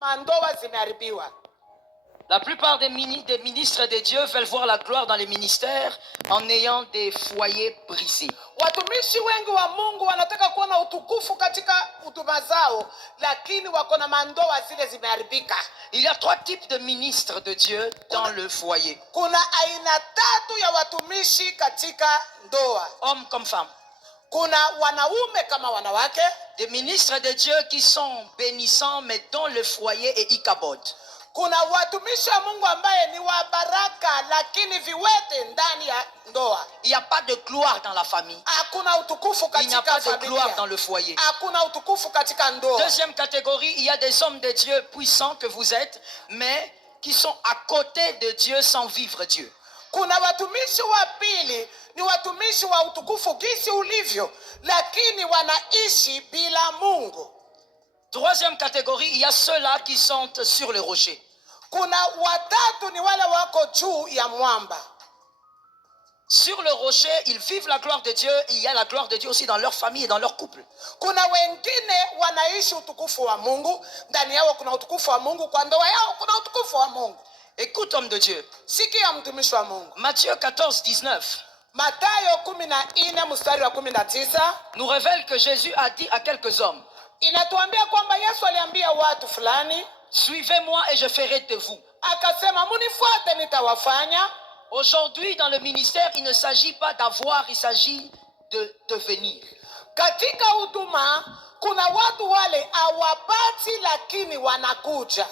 mandoa zimeharibiwa. La plupart des ministres de Dieu veulent voir la gloire dans les ministères en ayant des foyers brisés. Watumishi wengi wa Mungu wanataka kuona utukufu katika huduma zao, lakini wako na mandoa zile zimeharibika. Il y a 3 types de ministres de Dieu dans le foyer. Kuna aina 3 ya watumishi katika ndoa. Hommes comme femmes. Kuna wanaume kama wanawake. Des ministres de Dieu qui sont bénissants mais dont le foyer est ichabod. Kuna watumishi wa Mungu ambaye ni wa baraka lakini viwete ndani ya ndoa. Il n'y a pas de gloire dans la famille. Hakuna utukufu katika familia. Il n'y a pas de gloire dans le foyer. Hakuna utukufu katika ndoa. Deuxième catégorie, il y a des hommes de Dieu puissants que vous êtes, mais qui sont à côté de Dieu sans vivre Dieu. Kuna watumishi wa pili, ni watumishi wa utukufu gisi ulivyo, lakini wanaishi bila Mungu. Troisième catégorie, il y a ceux-là qui sont sur le rocher. Kuna watatu ni wale wako juu ya mwamba. Sur le rocher, ils vivent la gloire de Dieu. Il y a la gloire de Dieu aussi dans leur famille et dans leur couple. Kuna wengine wanaishi utukufu wa Mungu, ndani yao kuna utukufu wa Mungu, kwa ndoa yao kuna utukufu wa Mungu. Écoute, homme de Dieu. Sikia mtumishi wa Mungu. Matthieu 14:19. Mathayo 14 mstari wa 19 nous révèle que Jésus a dit à quelques hommes, inatuambia kwamba Yesu aliambia watu fulani, suivez-moi et je ferai de vous. Akasema munifuate nitawafanya. Aujourd'hui dans le ministère, il ne s'agit pas d'avoir, il s'agit de devenir. Katika huduma kuna watu wale hawapati lakini wanakuja.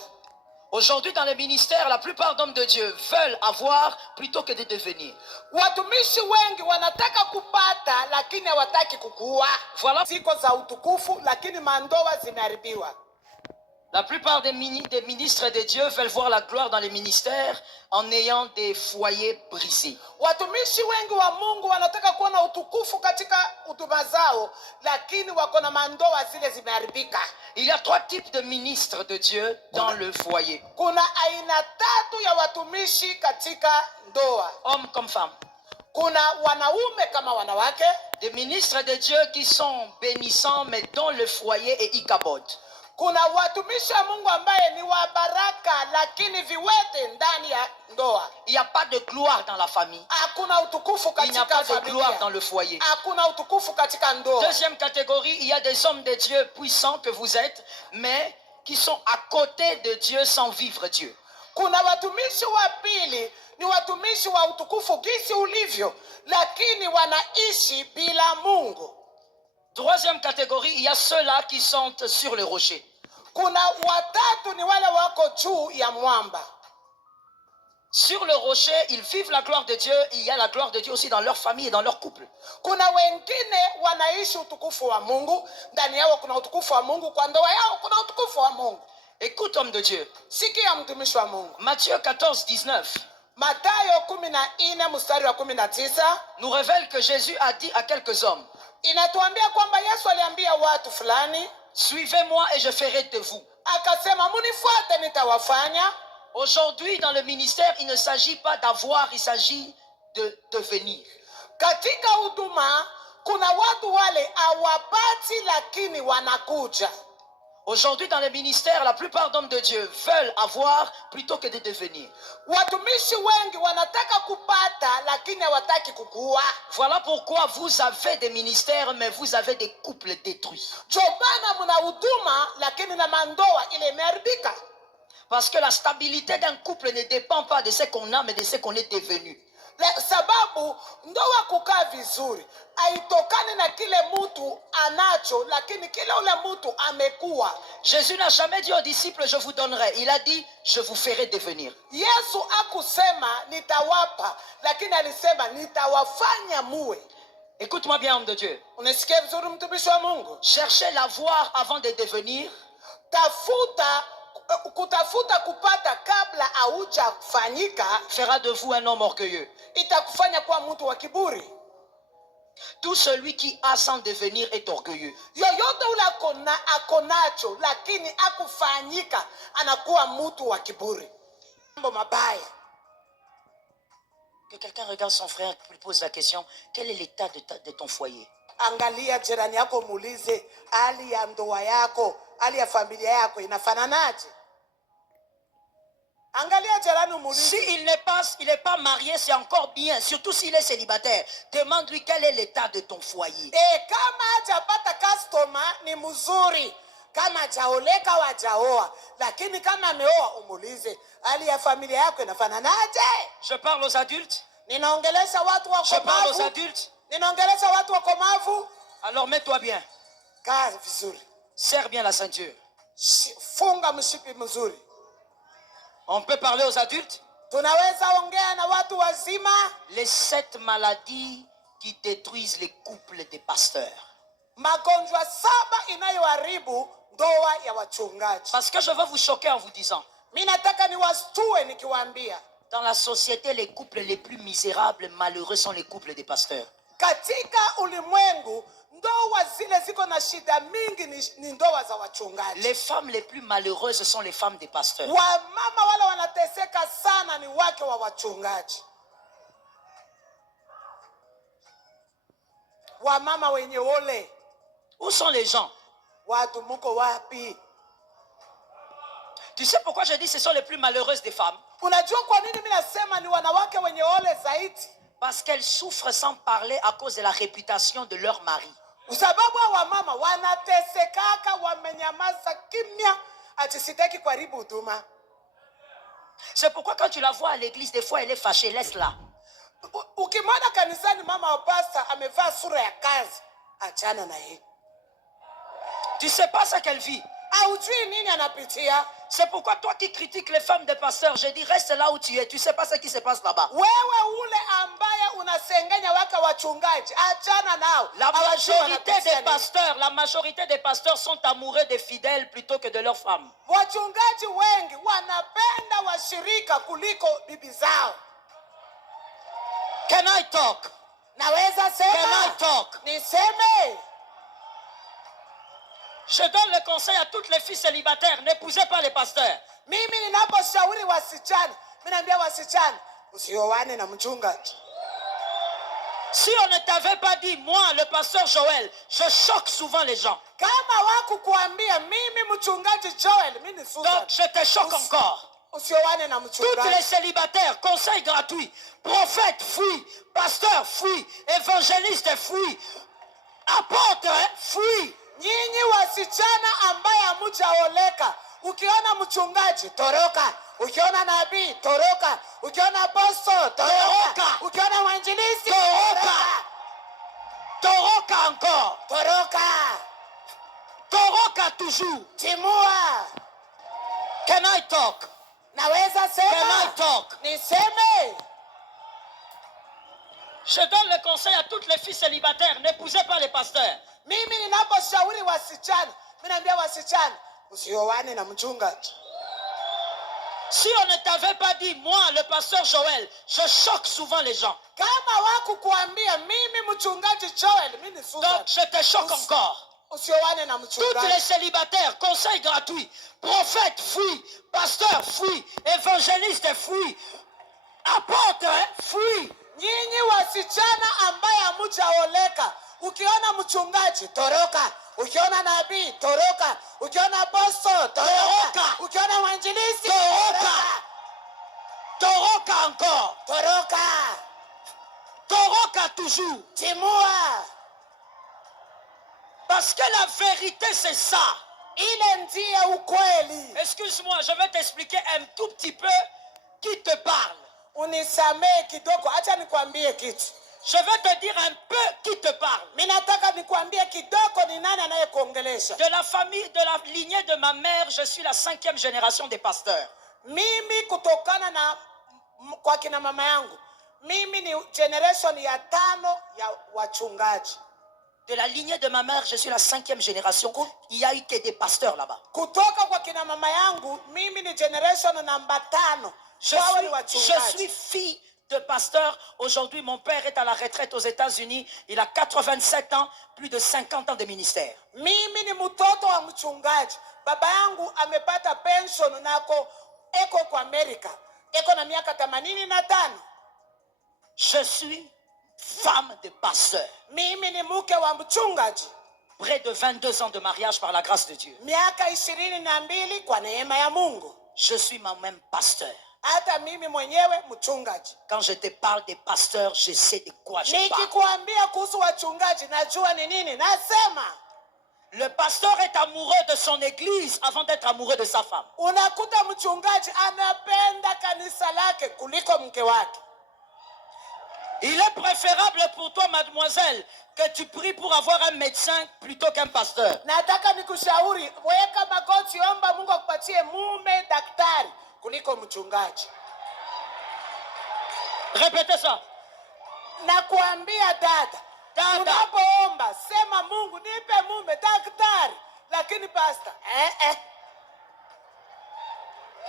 Aujourd'hui dans le ministère, la plupart d'hommes de Dieu veulent avoir plutôt que de devenir. Watumishi wengi wanataka kupata lakini hawataki kukua. Voilà. Siko za utukufu lakini mandoa zimeharibiwa. La plupart des ministres de Dieu veulent voir la gloire dans les ministères en ayant des foyers brisés. Watumishi wengi wa Mungu wanataka kuona utukufu katika huduma zao, lakini wako na mandoa zile zimeharibika. Il y a 3 types de ministres de Dieu dans le foyer. Kuna aina 3 ya watumishi katika ndoa. Hommes comme femmes. Kuna wanaume kama wanawake. Des ministres de Dieu qui sont bénissants mais dont le foyer est ichabod. Kuna watumishi wa Mungu ambaye ni wa baraka lakini viwete ndani ya ndoa. Il n'y a pas de gloire dans la famille. Hakuna utukufu katika familia. Il n'y a pas de gloire dans le foyer. Hakuna utukufu katika ndoa. Deuxième catégorie, il y a des hommes de Dieu puissants que vous êtes, mais qui sont à côté de Dieu sans vivre Dieu. Kuna watumishi wa pili, ni watumishi wa utukufu gisi ulivyo, lakini wanaishi bila Mungu. Troisième catégorie, il y a ceux-là qui sont sur le rocher. Kuna watatu ni wale wako juu ya mwamba. Sur le rocher, ils vivent la gloire de Dieu. Il y a la gloire de Dieu aussi dans leur famille et dans leur couple. Kuna wengine wanaishi utukufu wa Mungu, ndani yao kuna utukufu wa Mungu, kwa ndoa yao kuna utukufu wa Mungu. Écoute, homme de Dieu. Sikia mtumishi wa Mungu. Matthieu 14:19. Mathayo 14 mstari wa 19 nous révèle que Jésus a dit à quelques hommes, inatuambia kwamba Yesu aliambia watu fulani, suivez-moi et je ferai de vous. Akasema munifuate nitawafanya. Aujourd'hui dans le ministère, il ne s'agit pas d'avoir, il s'agit de devenir. Katika huduma kuna watu wale hawapati lakini wanakuja. Aujourd'hui dans le ministère, la plupart d'hommes de Dieu veulent avoir plutôt que de devenir. Watumishi wengi wanataka kupata lakini hawataki kukua. Voilà pourquoi vous avez des ministères mais vous avez des couples détruits. Jobana muna huduma lakini na mandoa ile imeharibika. Parce que la stabilité d'un couple ne dépend pas de ce qu'on a mais de ce qu'on est devenu. Sababu ndoa kukaa vizuri haitokani na kile mtu anacho, lakini kile ule mtu amekuwa. Jésus n'a jamais dit aux disciples je vous donnerai, il a dit je vous ferai devenir. Yesu akusema nitawapa, lakini alisema nitawafanya muwe. Écoute-moi bien, homme de Dieu. Unasikia vizuri mtumishi wa Mungu? Cherchez l'avoir avant de devenir. Kutafuta kupata kabla haujafanyika fera de vous un homme orgueilleux. Itakufanya kuwa mtu wa kiburi. Tout celui qui a sans devenir est orgueilleux. Yoyote ule akonacho lakini akufanyika anakuwa mtu wa kiburi. Mambo mabaya. Que quelqu'un regarde son frère et lui pose la question, quel est l'état de ton foyer? Angalia jirani yako, muulize hali ya ndoa yako, hali ya familia yako inafananaje? Angalia jirani umuulize. S'il n'est pas marié, c'est encore bien, surtout s'il est célibataire. Demande-lui quel est l'état de ton foyer. Kama hajapata customer ni mzuri. Kama hajaoleka wajaoa, lakini kama ameoa umuulize hali ya familia yako inafananaje? Je parle aux adultes. Ninaongelesha watu Je parle aux wakomavu. adultes. Ninaongelesha watu wakomavu. Alors mets-toi bien. Kaa vizuri. Serre bien la ceinture. Funga mshipi mzuri. On peut parler aux adultes. Tunaweza ongea na watu wazima. Les 7 maladies qui détruisent les couples des pasteurs. Magonjwa 7 inayoharibu ndoa ya wachungaji. Parce que je veux vous choquer en vous disant. Mimi nataka niwastue nikiwaambia. Dans la société, les couples les plus misérables, malheureux sont les couples des pasteurs. Katika ulimwengu ndoa zile ziko na shida mingi ni ndoa za wachungaji. Les femmes les plus malheureuses sont les femmes des pasteurs. Wamama wale wanateseka sana ni wake wa wachungaji. Wamama wenye ole. Où sont les gens? Watu muko wapi? Tu sais pourquoi je dis ce sont les plus malheureuses des femmes? Unajua kwa nini mimi nasema ni wanawake wenye ole zaidi? Parce qu'elles souffrent sans parler à cause de la réputation de leur mari. Sababu wa mama wanatesekaka wamenyamaza kimya ati sitaki kuharibu huduma. C'est pourquoi quand tu la vois à l'église, des fois elle est fâchée, laisse-la. Ukimwona kanisani mama wa pasta amevaa sura ya kazi, achana na yeye. Tu sais pas ce qu'elle vit. Haujui nini anapitia. C'est pourquoi toi qui critiques les femmes des pasteurs, je dis reste là où tu es. Tu sais pas ce qui se passe là-bas. Wewe ule ambaye unasengenya wake wachungaji, achana nao. La majorité des pasteurs sont amoureux des fidèles plutôt que de leurs femmes. Wachungaji wengi wanapenda washirika kuliko bibi zao. Can I talk? Naweza sema? Can I talk? Niseme? Je donne le conseil à toutes les filles célibataires, n'épousez pas les pasteurs. Mimi ninaposhauri wasichana, mimi naambia wasichana, usioane na mchungaji. Si on ne t'avait pas dit, moi, le pasteur Joël, je choque souvent les gens. Kama wakukuambia mimi mchungaji Joel, mimi ni Susan. Donc je te choque encore. Usioane na mchungaji. Toutes les célibataires, conseil gratuit. Prophète, fuis. Pasteur, fuis. Évangéliste, fuis. Apôtre, fuis. Nyinyi wasichana ambaye hamujaoleka, ukiona mchungaji toroka, ukiona nabii toroka, ukiona apostol toroka, ukiona mwinjilisti toroka. Toroka encore. Toroka. Toroka toujours. Timua. Can I talk? Naweza sema? Can I talk? Niseme? Je donne le conseil à toutes les filles célibataires, n'épousez pas les pasteurs. Mimi ninaposhauri wasichana, mimi naambia wasichana, usioane na mchungaji. Si on ne t'avait pas dit, moi, le pasteur Joël, je choque souvent les gens. Kama wakukuambia mimi mchungaji Joel, mimi ni Susan. Donc je te choque encore. Usioane na mchungaji. Toutes les célibataires, conseil gratuit. Prophète, fuis. Pasteur, fuis. Évangéliste, fuis. Apôtre, fuis. Nyinyi wasichana ambaye hamujaoleka, ukiona mchungaji toroka, ukiona nabii toroka, ukiona apostol toroka, ukiona mwinjilisti toroka. Toroka encore. Toroka. Toroka toujours. Timua. Parce que la vérité c'est ça. Ile ndiye ukweli. Excuse-moi, je vais t'expliquer un tout petit peu qui te parle. Unisamee kidogo, acha nikwambie kitu. Je vais te dire un peu qui te parle. Mimi nataka nikwambie kidogo ni nani anayekuongelesha. De la famille, de la lignée de ma mère, je suis la 5e génération des pasteurs. Mimi kutokana na kwa kina mama yangu, mimi ni generation ya 5 ya wachungaji. De la lignée de ma mère, je suis la 5e génération. Il y a eu que des pasteurs là-bas. Kutoka kwa kina mama yangu, mimi ni generation namba 5. Je suis fille de pasteur. Aujourd'hui, mon père est à la retraite aux États-Unis. Il a 87 ans, plus de 50 ans de ministère. Mimi ni mtoto wa mchungaji. Baba yangu amepata pension nako eko kwa Amerika. Eko na miaka 85. Je suis femme de pasteur. Mimi ni mke wa mchungaji. Près de 22 ans de mariage par la grâce de Dieu. Miaka 22 kwa neema ya Mungu. Je suis moi-même pasteur. hata mimi mwenyewe mchungaji. Quand je te parle des pasteurs, je sais de quoi je parle. Nikikuambia kuhusu wachungaji najua ni nini nasema. Le pasteur est amoureux de son église avant d'être amoureux de sa femme. Unakuta mchungaji anapenda kanisa lake kuliko mke wake. Il est préférable pour toi, mademoiselle, que tu pries pour avoir un médecin plutôt qu'un pasteur. Nataka nikushauri, weka magoti, omba Mungu akupatie mume daktari kuliko mchungaji. Répétez ça. Nakuambia dada, unapoomba sema Mungu nipe mume daktari, lakini pastor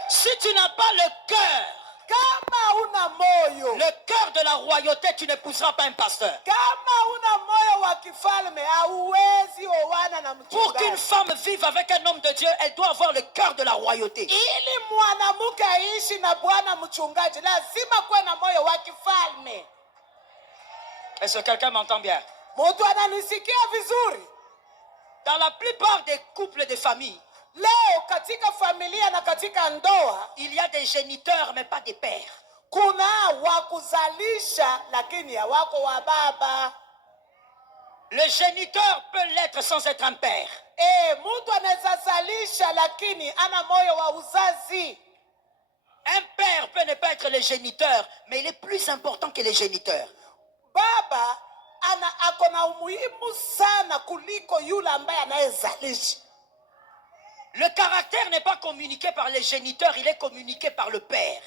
Si tu n'as pas le cœur, kama una moyo, le cœur de la royauté, tu n'épouseras pas un pasteur. Kama una moyo wa kifalme hauwezi oana na mchungaji. Pour qu'une femme vive avec un homme de Dieu, elle doit avoir le cœur de la royauté. Ili mwanamke aishi na bwana mchungaji lazima kuwe na moyo wa kifalme. Est-ce que quelqu'un m'entend bien? Mtu ananisikia vizuri? Dans la plupart des couples de famille, leo katika familia na katika ndoa, il y a des géniteurs mais pas des pères. Kuna wa kuzalisha lakini hawako wa baba. Le géniteur peut l'être sans être un père. Mtu anaweza zalisha lakini ana moyo wa uzazi. Un père peut ne pas être le géniteur, mais il est plus important que les géniteurs. Baba akona umuhimu sana kuliko yule ambaye anayezalisha. Le caractère n'est pas communiqué par les géniteurs, il est communiqué par le père.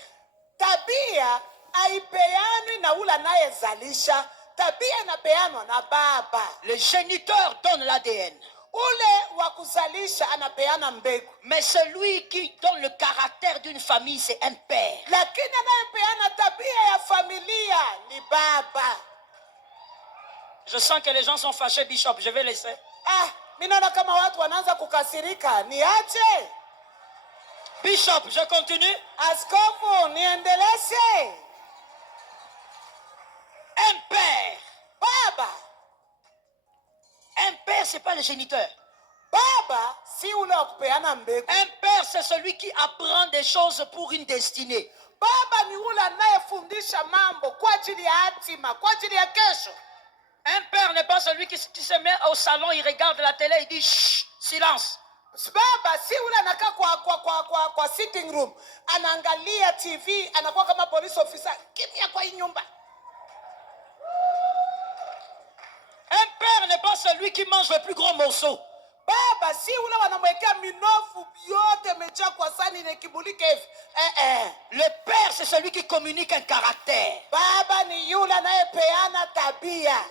Tabia haipeanwi na yule anayezalisha, tabia inapeanwa na baba. Le géniteur donne l'ADN. Ule wa kuzalisha anapeana mbegu. Mais celui qui donne le caractère d'une famille, c'est un père. Lakini anayepeana tabia ya familia ni baba. Je sens que les gens sont fâchés, Bishop, je vais laisser. Minaona kama watu wanaanza kukasirika, niache. Bishop, je continue. Askofu, niendeleze. Un père. Baba. Un père, c'est pas le géniteur. Baba, si ule wa kupeana mbegu. Un père, c'est celui qui apprend des choses pour une destinée. Baba ni ule anayefundisha mambo kwa ajili ya hatima, kwa ajili ya kesho. Un père n'est pas celui qui se met au salon, il regarde la télé, il dit chut, silence. Baba si ule anakaa kwa sitting room, anaangalia TV, anakuwa kama police officer, kimya kwa hii nyumba. Un père n'est pas celui qui mange le plus gros morceau. Baba si ule wanamwekea minofu yote mecha kwa sani na kibulike hivi. Le père, c'est celui qui communique un caractère. Baba ni yule anayepeana tabia.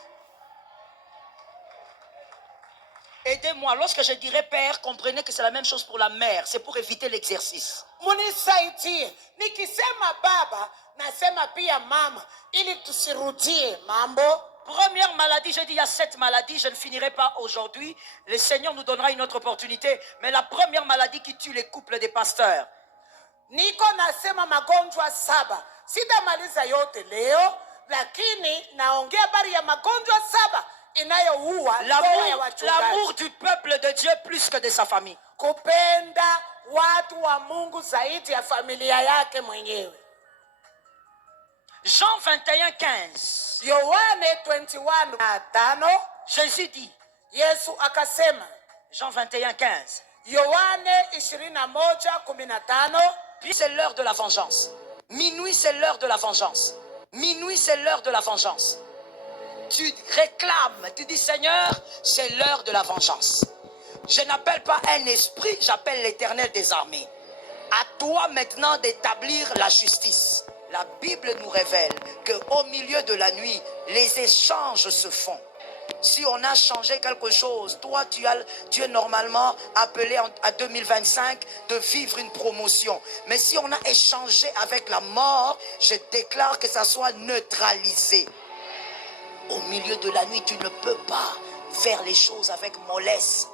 Aidez-moi, lorsque je dirais père, comprenez que c'est la même chose pour la mère. C'est pour éviter l'exercice. Munisaidie. Nikisema baba, nasema pia mama, ili tusirudie mambo. Première maladie, je dis il y a 7 maladies, je ne finirai pas aujourd'hui. Le Seigneur nous donnera une autre opportunité. Mais la première maladie qui tue les couples des pasteurs. Niko nasema magonjwa 7. Sitamaliza yote leo, lakini naongea habari ya magonjwa 7 inayoua ndoa ya wachungaji. L'amour du peuple de Dieu plus que de sa famille. Kupenda watu wa Mungu zaidi ya familia yake mwenyewe. Jean 21:15. Yohane 21:5. Jésus dit. Yesu akasema. Jean 21:15. Yohane 21:15. Puis c'est l'heure de la vengeance. Minuit, c'est l'heure de la vengeance. Minuit, c'est l'heure de la vengeance. Tu réclames, tu dis Seigneur, c'est l'heure de la vengeance. Je n'appelle pas un esprit, j'appelle l'Éternel des armées. À toi maintenant d'établir la justice. La Bible nous révèle qu'au milieu de la nuit, les échanges se font. Si on a changé quelque chose, toi tu es normalement appelé à 2025 de vivre une promotion. Mais si on a échangé avec la mort, je déclare que ça soit neutralisé. Au milieu de la nuit, tu ne peux pas faire les choses avec mollesse.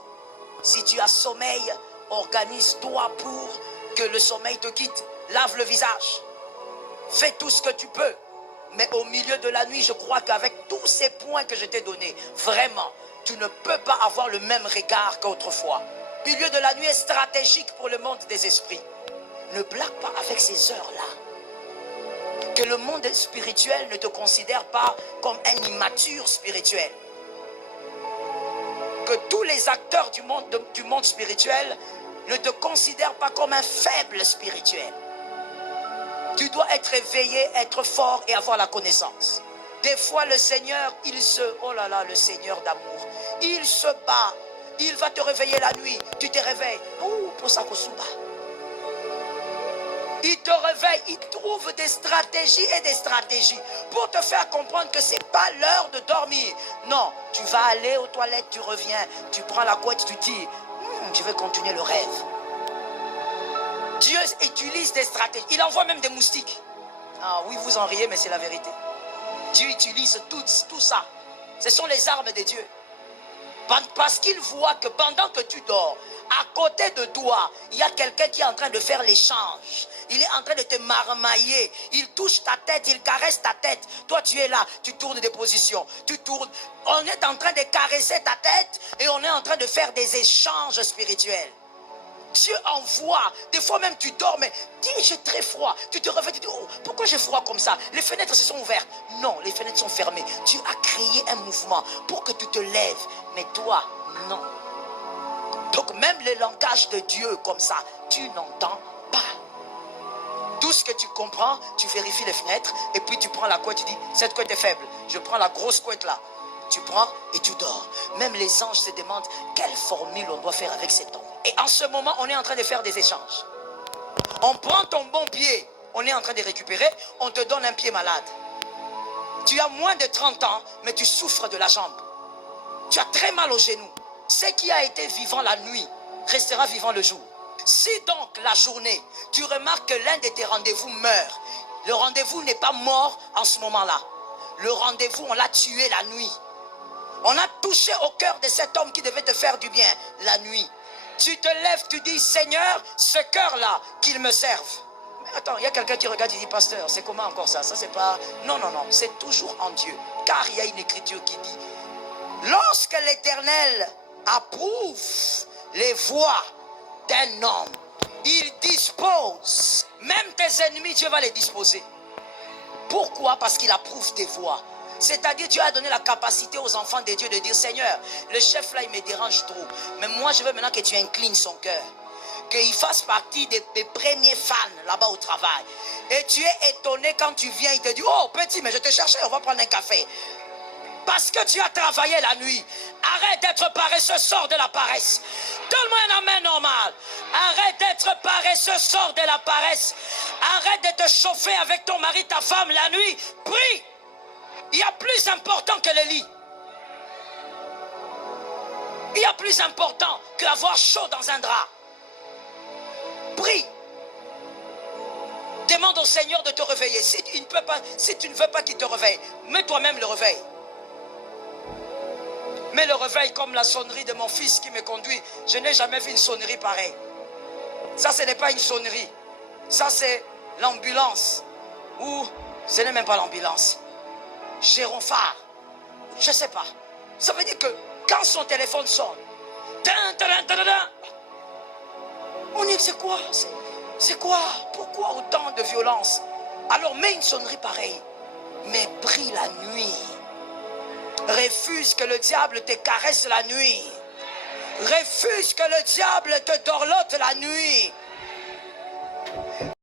Si tu as sommeil, organise-toi pour que le sommeil te quitte. Lave le visage. Fais tout ce que tu peux. Mais au milieu de la nuit, je crois qu'avec tous ces points que je t'ai donnés, vraiment, tu ne peux pas avoir le même regard qu'autrefois. Le milieu de la nuit est stratégique pour le monde des esprits. Ne blague pas avec ces heures-là. Que le monde spirituel ne te considère pas comme un immature spirituel. Que tous les acteurs du monde spirituel ne te considèrent pas comme un faible spirituel. Tu dois être éveillé, être fort et avoir la connaissance. Des fois, le Seigneur, oh là là, le Seigneur d'amour, il se bat. Il va te réveiller la nuit. Tu te réveilles. Oh, pour ça, il te réveille, il trouve des stratégies et des stratégies pour te faire comprendre que ce n'est pas l'heure de dormir. Non, tu vas aller aux toilettes, tu reviens, tu prends la couette, tu dis, je vais continuer le rêve. Dieu utilise des stratégies. Il envoie même des moustiques. Ah oui, vous en riez, mais c'est la vérité. Dieu utilise tout ça. Ce sont les armes de Dieu. Parce qu'il voit que pendant que tu dors, à côté de toi, il y a quelqu'un qui est en train de faire l'échange. Il est en train de te marmailler. Il touche ta tête, il caresse ta tête. Toi, tu es là, tu tournes des positions. Tu tournes. On est en train de caresser ta tête et on est en train de faire des échanges spirituels. Dieu envoie. Des fois même tu dors, mais dis j'ai très froid. Tu te réveilles, tu dis oh, pourquoi j'ai froid comme ça? Les fenêtres se sont ouvertes. Non, les fenêtres sont fermées. Dieu a créé un mouvement pour que tu te lèves. Mais toi, non. Donc même le langage de Dieu comme ça, tu n'entends pas. Tout ce que tu comprends, tu vérifies les fenêtres et puis tu prends la couette, tu dis cette couette est faible. Je prends la grosse couette là. Tu prends et tu dors. Même les anges se demandent quelle formule on doit faire avec cet homme. Et en ce moment, on est en train de faire des échanges. On prend ton bon pied, on est en train de récupérer, on te donne un pied malade. Tu as moins de 30 ans, mais tu souffres de la jambe. Tu as très mal au genou. Ce qui a été vivant la nuit restera vivant le jour. Si donc la journée, tu remarques que l'un de tes rendez-vous meurt, le rendez-vous n'est pas mort en ce moment-là. Le rendez-vous, on l'a tué la nuit. On a touché au cœur de cet homme qui devait te faire du bien la nuit. Tu te lèves, tu dis, Seigneur, ce cœur-là, qu'il me serve. Mais attends, il y a quelqu'un qui regarde, il dit, pasteur, c'est comment encore ça? Ça, c'est pas... Non, non, non, c'est toujours en Dieu. Car il y a une écriture qui dit, lorsque l'Éternel approuve les voies d'un homme, il dispose. Même tes ennemis, Dieu va les disposer. Pourquoi? Parce qu'il approuve tes voies. C'est-à-dire, Dieu a donné la capacité aux enfants de Dieu de dire, Seigneur, le chef là, il me dérange trop. Mais moi, je veux maintenant que tu inclines son cœur. Qu'il fasse partie des premiers fans là-bas au travail. Et tu es étonné quand tu viens, il te dit, oh petit, mais je te cherchais, on va prendre un café. Parce que tu as travaillé la nuit. Arrête d'être paresseux, sors de la paresse. Donne-moi un amen normal. Arrête d'être paresseux, sors de la paresse. Arrête de te chauffer avec ton mari, ta femme la nuit. Prie. Il y a plus important que le lit. Il y a plus important qu'avoir chaud dans un drap. Prie. Demande au Seigneur de te réveiller. Si tu ne veux pas qu'il te réveille, mets toi-même le réveil. Mets le réveil comme la sonnerie de mon fils qui me conduit. Je n'ai jamais vu une sonnerie pareille. Ça, ce n'est pas une sonnerie. Ça, c'est l'ambulance. Ou ce n'est même pas l'ambulance. Gyrophare. Je ne sais pas. Ça veut dire que quand son téléphone sonne, on dit c'est quoi? C'est quoi? Pourquoi autant de violence? Alors mets une sonnerie pareille. Mais prie la nuit. Refuse que le diable te caresse la nuit. Refuse que le diable te dorlote la nuit.